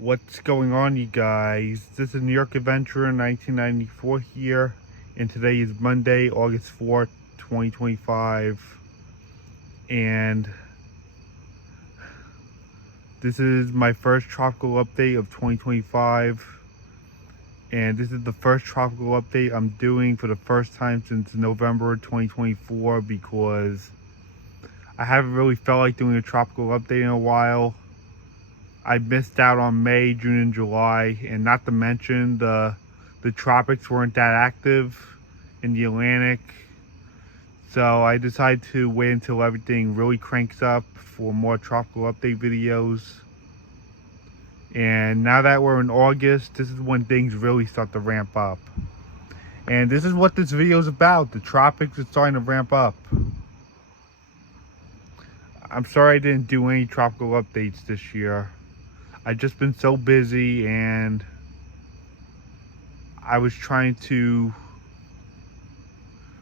What's going on, you guys? This is New York Adventurer 1994 here, and today is Monday, August 4th, 2025, and this is my first tropical update of 2025, and this is the first tropical update I'm doing for the first time since November 2024 because I haven't really felt like doing a tropical update in a while. I missed out on May, June, and July, and not to mention the tropics weren't that active in the Atlantic. So I decided to wait until everything really cranks up for more tropical update videos. And now that we're in August, this is when things really start to ramp up. And this is what this video is about. The tropics are starting to ramp up. I'm sorry I didn't do any tropical updates this year. I've just been so busy, and I was trying to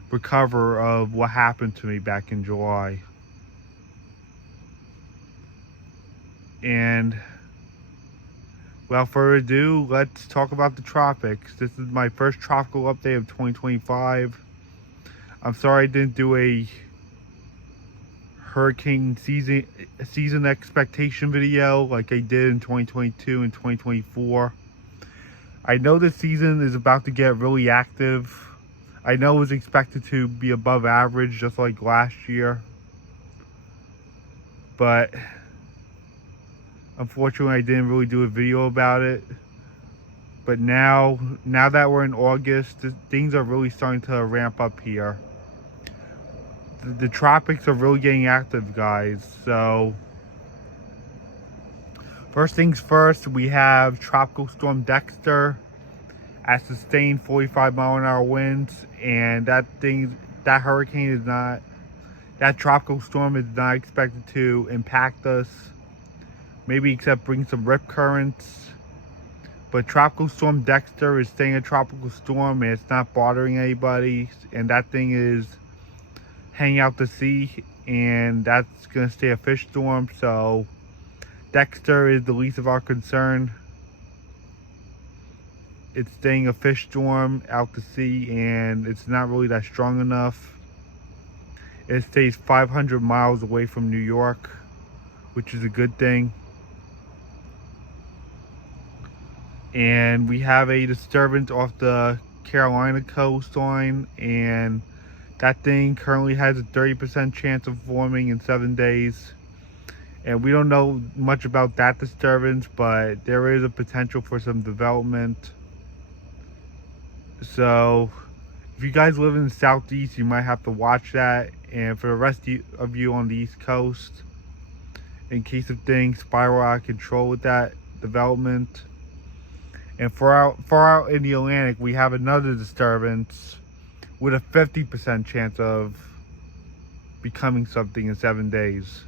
recover of what happened to me back in July. And without further ado, let's talk about the tropics. This is my first tropical update of 2025. I'm sorry I didn't do a hurricane season expectation video like I did in 2022 and 2024. I know this season is about to get really active. I know it was expected to be above average just like last year, but unfortunately I didn't really do a video about it. But now that we're in August, things are really starting to ramp up here. The tropics are really getting active, guys. So first things first, we have Tropical Storm Dexter at sustained 45-mile-an-hour winds, and that tropical storm is not expected to impact us, maybe except bring some rip currents. But Tropical Storm Dexter is staying a tropical storm, and it's not bothering anybody, and that thing is hanging out to sea, and that's gonna stay a fish storm. So Dexter is the least of our concern. It's staying a fish storm out to sea, and it's not really that strong enough. It stays 500 miles away from New York, which is a good thing. And we have a disturbance off the Carolina coastline, and that thing currently has a 30% chance of forming in 7 days. And we don't know much about that disturbance, but there is a potential for some development. So if you guys live in the southeast, you might have to watch that. And for the rest of you on the East Coast, in case of things spiral out of control with that development. And far out in the Atlantic, we have another disturbance with a 50% chance of becoming something in 7 days.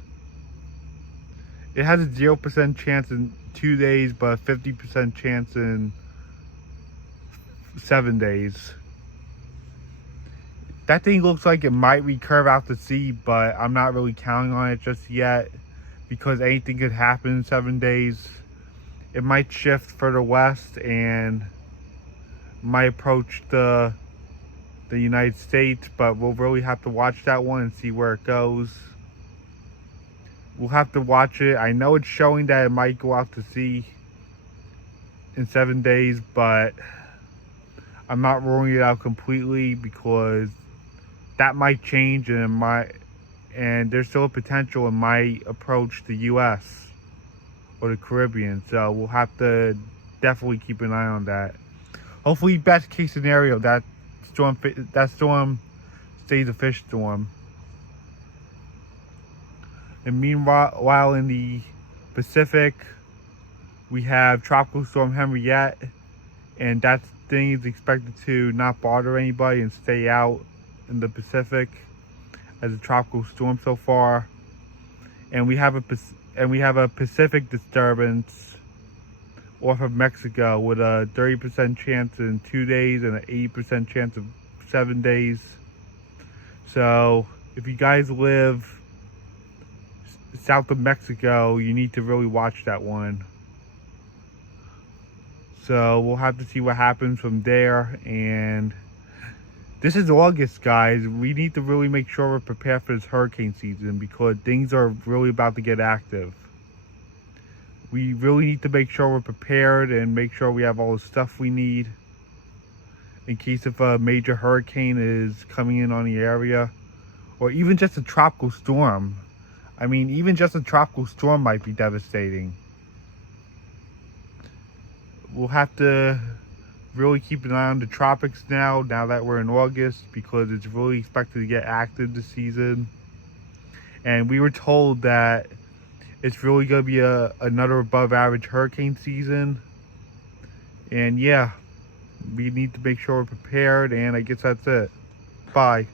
It has a 0% chance in 2 days, but a 50% chance in 7 days. That thing looks like it might recurve out to sea, but I'm not really counting on it just yet because anything could happen in 7 days. It might shift further west and might approach the United States, but we'll really have to watch that one and see where it goes. We'll have to watch it. I know it's showing that it might go out to sea in 7 days, but I'm not ruling it out completely because that might change, and there's still a potential it might approach the US or the Caribbean. So we'll have to definitely keep an eye on that. Hopefully, best case scenario, that storm stays a fish storm. And meanwhile, in the Pacific, we have Tropical Storm Henriette, and that thing is expected to not bother anybody and stay out in the Pacific as a tropical storm so far. And we have a Pacific disturbance off of Mexico with a 30% chance in 2 days and an 80% chance of 7 days. So if you guys live south of Mexico, you need to really watch that one. So we'll have to see what happens from there. And this is August, guys. We need to really make sure we're prepared for this hurricane season because things are really about to get active. We really need to make sure we're prepared and make sure we have all the stuff we need in case if a major hurricane is coming in on the area, or even just a tropical storm. I mean, even just a tropical storm might be devastating. We'll have to really keep an eye on the tropics now that we're in August, because it's really expected to get active this season. And we were told that it's really going to be another above average hurricane season. And yeah, we need to make sure we're prepared, and I guess that's it. Bye.